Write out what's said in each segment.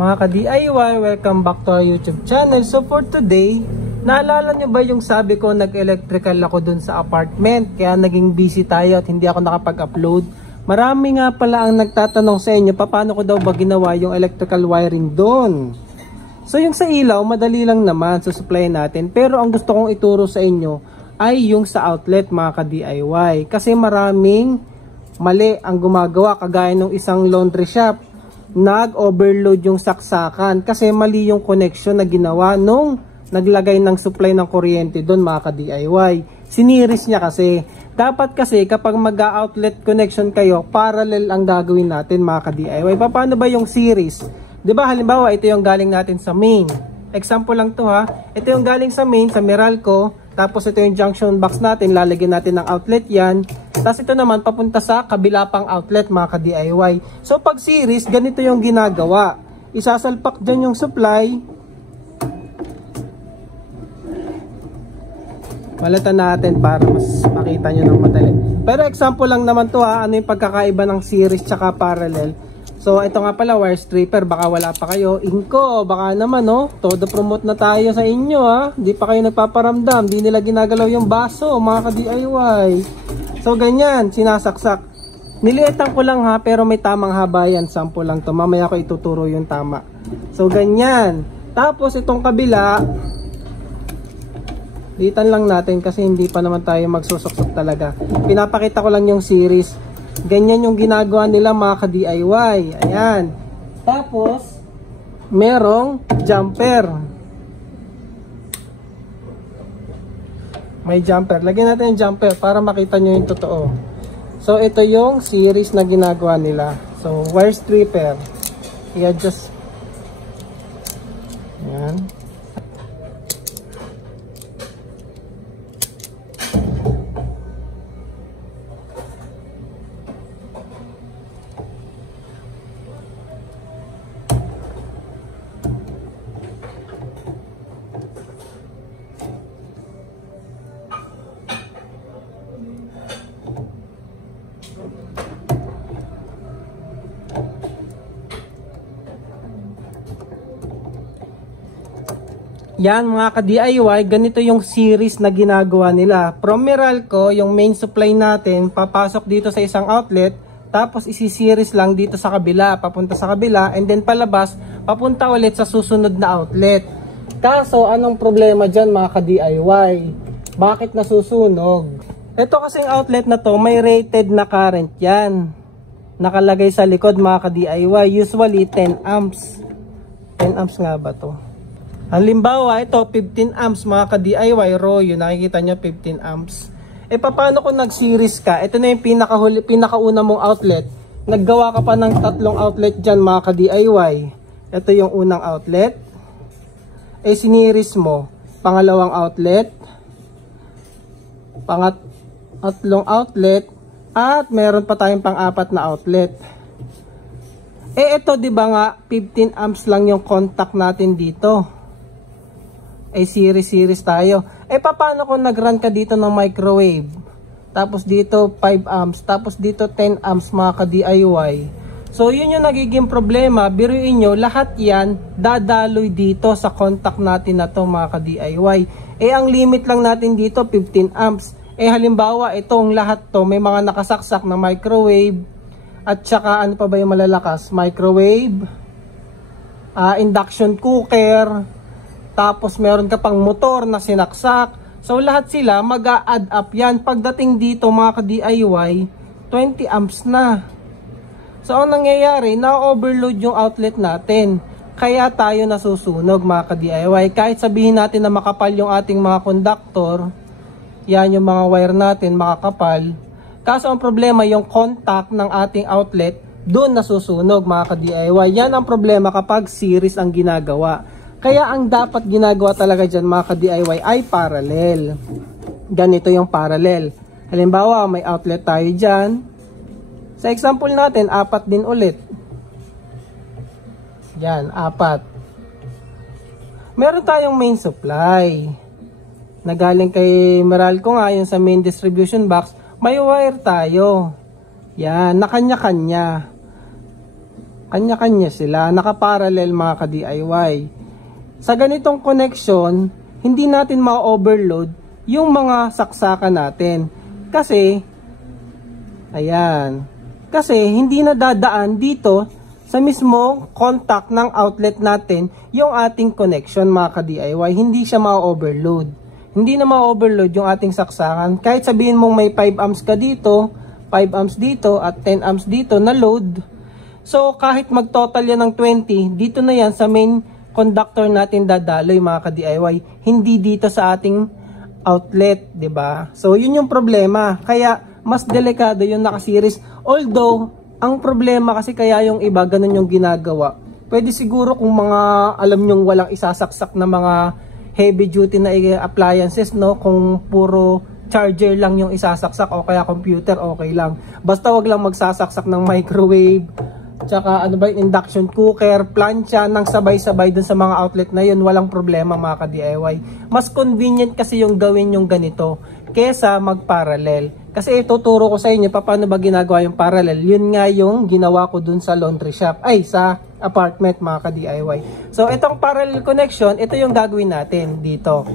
Mga ka-DIY, welcome back to our YouTube channel. So for today, naalala nyo ba yung sabi ko nag-electrical ako dun sa apartment, kaya naging busy tayo at hindi ako nakapag-upload? Marami nga pala ang nagtatanong sa inyo, paano ko daw ba ginawa yung electrical wiring dun? So yung sa ilaw, madali lang naman, susuplayin natin. Pero ang gusto kong ituro sa inyo ay yung sa outlet, mga ka-DIY. Kasi maraming mali ang gumagawa, kagaya ng isang laundry shop. Nag-overload yung saksakan kasi mali yung connection na ginawa nung naglagay ng supply ng kuryente doon, mga ka-DIY. Siniris niya kasi. Dapat kasi kapag mag-outlet connection kayo, parallel ang gagawin natin, mga ka-DIY. Paano ba yung series? Diba halimbawa ito yung galing natin sa main. Example lang to ha. Ito yung galing sa main, sa Meralco. Tapos ito yung junction box natin, lalagyan natin ng outlet yan. Tapos ito naman papunta sa kabila pang outlet, mga ka-DIY. So pag series, ganito yung ginagawa. Isasalpak dyan yung supply. Balatan natin para mas makita nyo ng madali. Pero example lang naman to ha, ano yung pagkakaiba ng series tsaka parallel. So ito nga pala, wire stripper, baka wala pa kayo. Inko, baka naman no, todo promote na tayo sa inyo ha. Di pa kayo nagpaparamdam, di nila ginagalaw yung baso, mga ka-DIY. So ganyan, sinasaksak. Niliitan ko lang ha, pero may tamang haba yan. Sample lang to, mamaya ko ituturo yung tama. So ganyan. Tapos itong kabila, liitan lang natin kasi hindi pa naman tayo magsusuksok talaga. Pinapakita ko lang yung series. Ganyan yung ginagawa nila, mga ka-DIY. Ayan. Tapos merong jumper. May jumper. Lagyan natin yung jumper para makita nyo yung totoo. So ito yung series na ginagawa nila. So wire stripper. I-adjust. Ayan. Yan, mga ka-DIY, ganito yung series na ginagawa nila. From Meralco, yung main supply natin, papasok dito sa isang outlet, tapos isi-series lang dito sa kabila, papunta sa kabila, and then palabas, papunta ulit sa susunod na outlet. Kaso, anong problema dyan, mga ka-DIY? Bakit nasusunog? Ito kasing outlet na to, may rated na current yan. Nakalagay sa likod, mga ka-DIY, usually 10 amps. 10 amps nga ba to? Halimbawa, ito 15 amps, mga ka-DIY, raw, yun nakikita nyo 15 amps. Paano kung nag-series ka? Ito na yung pinakauna mong outlet. Naggawa ka pa ng tatlong outlet dyan, mga ka-DIY. Ito yung unang outlet. Siniris mo, pangalawang outlet, pangatlong outlet, at meron pa tayong pang-apat na outlet. Ito, di ba nga, 15 amps lang yung contact natin dito. Series tayo. Paano kung nag-run ka dito ng microwave? Tapos dito 5 amps, tapos dito 10 amps, mga ka-DIY. So yun yung nagiging problema. Biruin nyo, lahat yan dadaloy dito sa contact natin na to, mga ka-DIY. Ang limit lang natin dito 15 amps. Halimbawa, itong lahat to may mga nakasaksak na microwave. At saka ano pa ba yung malalakas? Microwave, induction cooker, tapos meron ka pang motor na sinaksak. So lahat sila mag-a-add up yan. Pagdating dito, mga ka-DIY, 20 amps na. So ang nangyayari, na-overload yung outlet natin. Kaya tayo nasusunog, mga ka-DIY. Kahit sabihin natin na makapal yung ating mga conductor, yan yung mga wire natin, makakapal. Kaso ang problema, yung contact ng ating outlet, doon nasusunog, mga ka-DIY. Yan ang problema kapag series ang ginagawa. Kaya ang dapat ginagawa talaga dyan, mga ka-DIY, ay parallel. Ganito yung parallel. Halimbawa, may outlet tayo dyan. Sa example natin, 4 din ulit. Yan, 4. Meron tayong main supply. Nagaling kay Meralco nga, yung sa main distribution box. May wire tayo. Yan, na kanya-kanya. Kanya-kanya sila, nakaparallel mga ka-DIY. Sa ganitong connection, hindi natin ma-overload yung mga saksakan natin. Kasi, ayan, kasi hindi na dadaan dito sa mismo contact ng outlet natin yung ating connection mga ka-DIY. Hindi siya ma-overload. Hindi na ma-overload yung ating saksakan. Kahit sabihin mong may 5 amps ka dito, 5 amps dito, at 10 amps dito na load. So, kahit mag-total yan ng 20, dito na yan sa main conductor natin dadaloy mga ka-DIY. Hindi dito sa ating outlet, 'di ba? So, yun yung problema. Kaya, mas delikado yung naka-series. Although, ang problema kasi kaya yung iba, ganun yung ginagawa. Pwede siguro kung mga, alam nyong walang isasaksak na mga heavy duty na appliances, no? Kung puro charger lang yung isasaksak o kaya computer, okay lang. Basta wag lang magsasaksak ng microwave, tsaka ano ba, induction cooker, plancha, nang sabay-sabay dun sa mga outlet na yun, walang problema mga ka-DIY. Mas convenient kasi yung gawin yung ganito kesa mag-parallel. Kasi ituturo ko sa inyo paano ba ginagawa yung parallel. Yun nga yung ginawa ko dun sa laundry shop, ay sa apartment mga ka-DIY. So itong parallel connection, ito yung gagawin natin dito.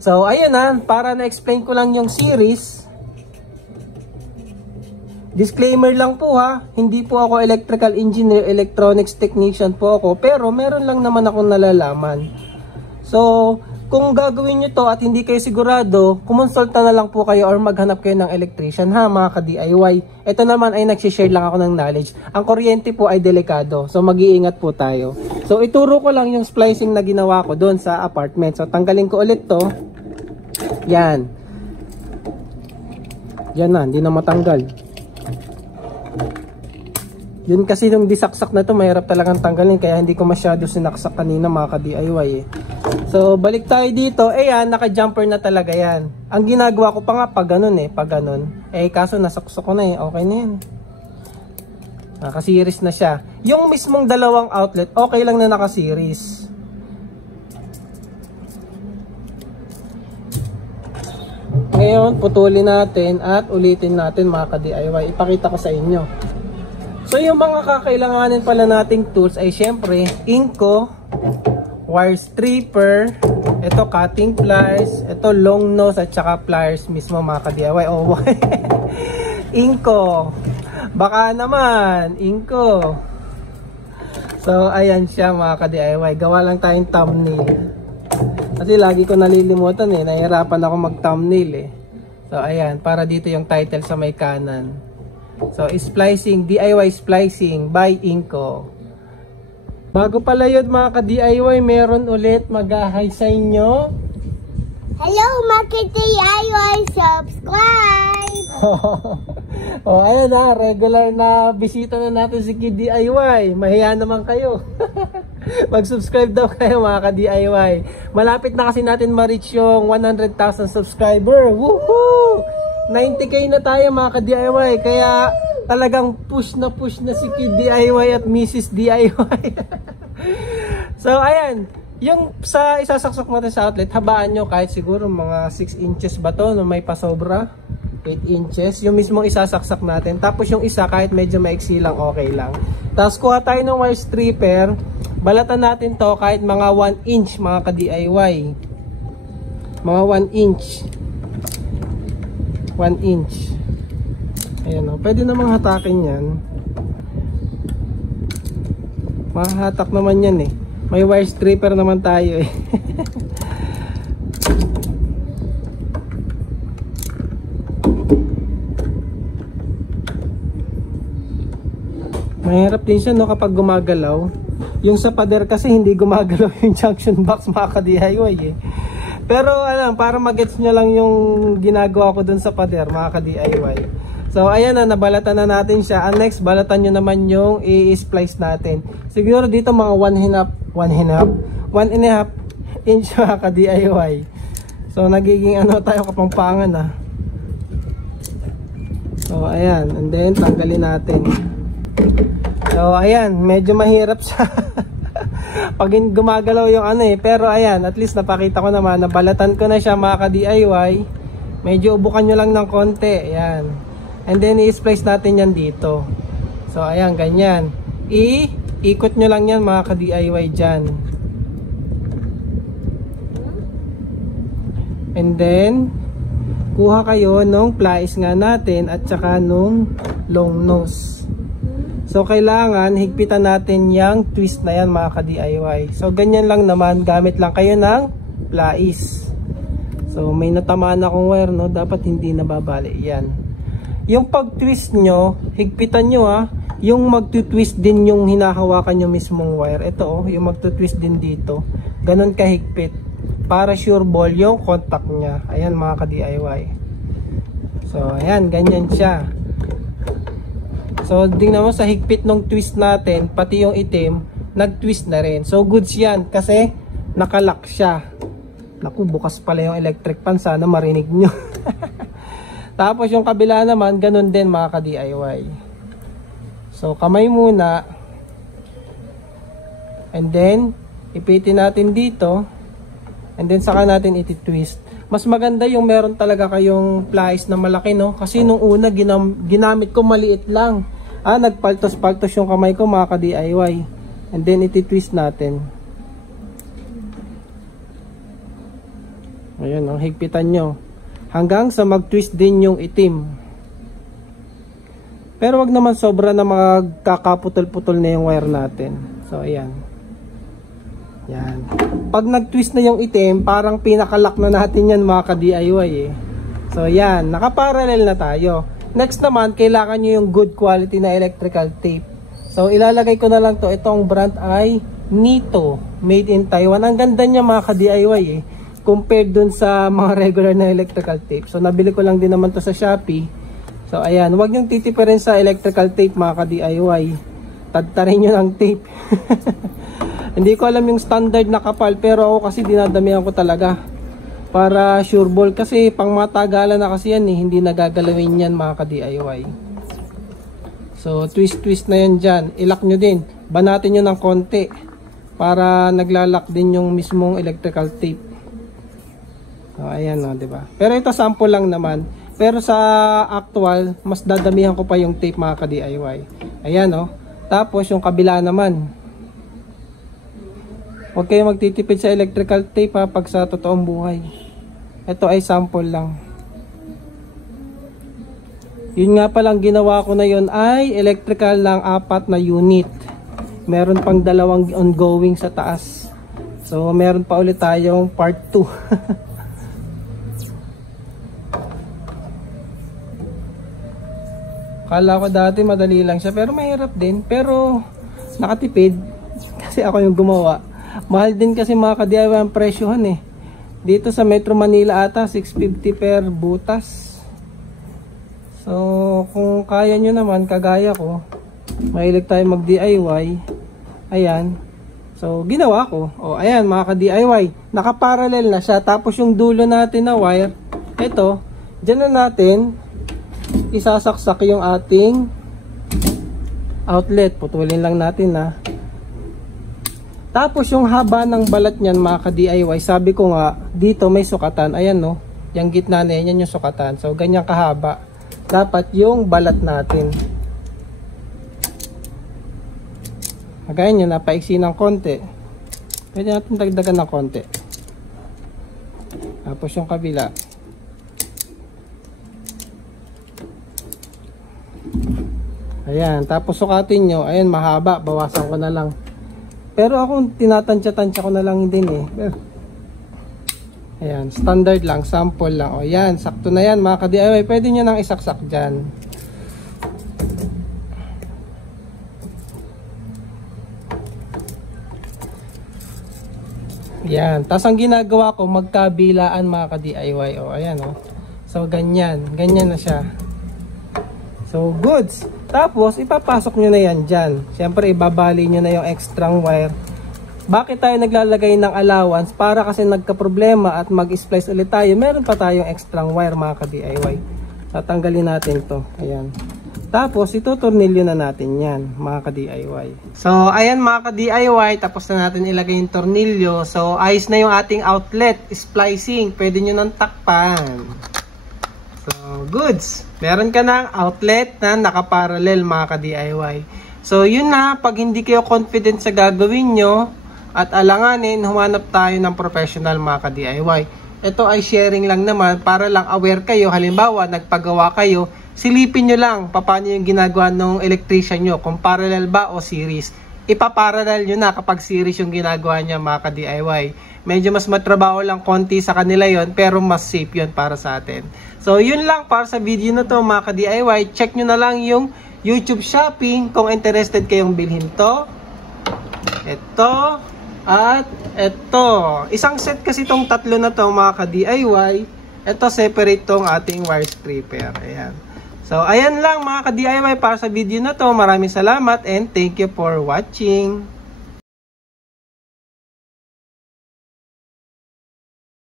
So ayun na, para na-explain ko lang yung series. Disclaimer lang po ha, hindi po ako electrical engineer, electronics technician po ako, pero meron lang naman akong nalalaman. So, kung gagawin nyo to at hindi kayo sigurado, kumonsulta na lang po kayo or maghanap kayo ng electrician ha mga ka-DIY. Ito naman ay nagsishare lang ako ng knowledge. Ang kuryente po ay delikado, so mag-iingat po tayo. So, ituro ko lang yung splicing na ginawa ko doon sa apartment. So, tanggalin ko ulit to. Yan. Yan na, hindi na matanggal. Yun kasi nung disaksak na to, mahirap talagang tanggalin, kaya hindi ko masyado sinaksak kanina mga ka-DIY eh. So balik tayo dito, yan, naka-jumper na talaga yan. Ang ginagawa ko pa nga pag ganun eh, pag ganun. Kaso nasaksak ko na eh, okay na yan. Naka-series na siya. Yung mismong dalawang outlet, okay lang na naka-series. Ngayon, putulin natin at ulitin natin mga ka-DIY. Ipakita ko sa inyo. So yung mga kakailanganin pala nating tools ay syempre inko, wire stripper, ito cutting pliers, ito long nose at saka pliers mismo mga ka-DIY. Oh, inko. Baka naman, inko. So ayan siya mga ka-DIY. Gawa lang tayong thumbnail. Kasi lagi ko nalilimutan eh, nahihirapan ako mag-thumbnail eh. So ayan, para dito yung title sa may kanan. So, splicing, DIY splicing by Inco. Bago pala yun mga ka-DIY, meron ulit mag-hi sa inyo. Hello mga ka-DIY, subscribe! Ayan na, regular na bisita na natin si Kid-DIY. Mahiya naman kayo. Mag-subscribe daw kayo mga ka-DIY. Malapit na kasi natin ma-reach yung 100,000 subscriber. Woohoo! 90k na tayo mga ka-DIY, kaya talagang push na si Kid DIY at Mrs. DIY. So ayan, yung sa isasaksak natin sa outlet, habaan nyo kahit siguro mga 6 inches ba to, no, may pasobra 8 inches, yung mismong isasaksak natin. Tapos yung isa kahit medyo maiksi lang, okay lang. Tapos kuha tayo ng wire stripper, balatan natin to kahit mga 1 inch mga ka-DIY, mga 1 inch. 1 inch. Ayan o. Pwede namang hatakin yan. Mahahatak naman yan eh. May wire stripper naman tayo eh. Mahirap din siya no kapag gumagalaw. Yung sa pader kasi hindi gumagalaw yung junction box mga ka-DIY eh. Pero alam, para magets nyo lang yung ginagawa ko dun sa pader mga ka-DIY. So ayan na, nabalatan na natin siya. Ang next, balatan nyo naman yung i-splice natin. Siguro dito mga 1.5 inch mga ka-DIY. So nagiging ano tayo kapangpangan ah. So ayan, and then tanggalin natin. So ayan, medyo mahirap siya. Pag gumagalaw yung ano eh, pero ayan, at least napakita ko naman, nabalatan ko na siya mga ka-DIY. Medyo ubukan nyo lang ng konti, ayan. And then i-splice natin yan dito. So ayan, ganyan. ikot nyo lang yan mga ka-DIY dyan. And then kuha kayo nung plies nga natin at saka nung long nose. So kailangan higpitan natin yung twist na yan mga ka-DIY. So ganyan lang naman, gamit lang kayo ng plies. So may natamaan akong wire, no, dapat hindi nababali yan. Yung pag-twist nyo, higpitan nyo ha. Yung magtutwist din yung hinahawakan yung mismong wire. Ito yung magtutwist din dito. Ganon kahigpit. Para sure ball yung contact niya. Ayan mga ka-DIY. So ayan, ganyan siya. So tingnan mo sa higpit ng twist natin, pati yung itim, nag-twist na rin. So goods yan kasi nakalock siya. Naku, bukas pala yung electric pan. Sana marinig nyo. Tapos yung kabila naman, ganun din mga ka-DIY. So kamay muna. And then ipitin natin dito. And then saka natin iti-twist. Mas maganda yung meron talaga kayong plies na malaki, no? Kasi nung una ginamit ko maliit lang. Nagpaltos-paltos yung kamay ko mga ka-DIY. And then iti-twist natin. Ayun, higpitan nyo. Hanggang sa mag-twist din yung itim. Pero wag naman sobra na magkakaputol-putol na yung wire natin. So ayan. Yan. Pag nag-twist na yung itim, parang pinakalock na natin yan mga ka-DIY eh. So yan, nakaparallel na tayo. Next naman, kailangan nyo yung good quality na electrical tape. So ilalagay ko na lang to. Itong brand ay Nito, made in Taiwan. Ang ganda niya mga ka-DIY eh, compared dun sa mga regular na electrical tape. So nabili ko lang din naman to sa Shopee. So ayan, huwag nyong titipirin sa electrical tape mga ka-DIY. Tadtarin nyo ng tape. Hindi ko alam yung standard na kapal, pero ako kasi dinadamihan ko talaga para sure ball, kasi pang matagalan na kasi yan eh, hindi nagagalawin yan mga ka-DIY. So twist na yan dyan, ilock nyo din, banatin nyo ng konti para naglalak din yung mismong electrical tape. So ayan o, diba? Pero ito sample lang naman, pero sa actual mas dadamihan ko pa yung tape mga ka-DIY. Ayan o. Tapos yung kabila naman, huwag kayong magtitipid sa electrical tape ha, pag sa totoong buhay. Ito ay sample lang. Yun nga palang ginawa ko na yun ay electrical lang 4 na unit. Meron pang 2 ongoing sa taas. So meron pa ulit tayong part 2. Kala ko dati madali lang siya, pero mahirap din. Pero nakatipid kasi ako yung gumawa. Mahal din kasi mga ka-DIY ang presyohan eh. Dito sa Metro Manila ata 650 per butas. So kung kaya nyo naman, kagaya ko, mahilig tayo mag DIY. Ayan. So ginawa ko. O ayan mga ka-DIY, nakaparallel na siya. Tapos yung dulo natin na wire, ito, dyan na natin isasaksak yung ating outlet. Putulin lang natin ha. Tapos yung haba ng balat niyan mga ka-DIY, sabi ko nga dito may sukatan. Ayan no, yung gitna na yan yung sukatan. So ganyan kahaba dapat yung balat natin. Kagaya nyo, napaiksi ng konti, pwede natin dagdagan ng konti. Tapos yung kabila, ayan. Tapos sukatin nyo, ayan mahaba, bawasan ko na lang. Pero ako tinatansya-tansya ko na lang din eh. Ayan, standard lang, sample lang. O yan, sakto na yan mga ka-DIY. Pwede nyo nang isaksak dyan. Yan, tapos ang ginagawa ko, magkabilaan mga ka-DIY. O ayan o. So ganyan, ganyan na siya. So goods. Tapos ipapasok nyo na yan dyan. Siyempre ibabali nyo na yung extra wire. Bakit tayo naglalagay ng allowance? Para kasi nagka-problema at mag-splice ulit tayo, meron pa tayong extra wire mga ka-DIY. Tatanggalin natin to. Ayan. Tapos itutornilyo na natin yan mga ka-DIY. So ayan mga ka-DIY, tapos na natin ilagay yung tornilyo. So ayos na yung ating outlet splicing. Pwede nyo nang takpan. So goods. Meron ka ng outlet na nakaparallel mga ka-DIY. So yun na, pag hindi kayo confident sa gagawin nyo at alanganin, humanap tayo ng professional mga ka-DIY. Ito ay sharing lang naman para lang aware kayo. Halimbawa, nagpagawa kayo, silipin nyo lang paano yung ginagawa ng electrician nyo, kung parallel ba o series. Ipaparallel nyo na kapag series yung ginagawa niya mga ka-DIY. Medyo mas matrabaho lang konti sa kanila yon, pero mas safe yon para sa atin. So yun lang para sa video na to mga ka-DIY. Check nyo na lang yung YouTube Shopping kung interested kayong bilhin to. Ito at ito. Isang set kasi itong tatlo na to mga ka-DIY. Ito separate tong ating wire stripper. Ayan. So ayan lang mga ka-DIY para sa video na to. Maraming salamat and thank you for watching.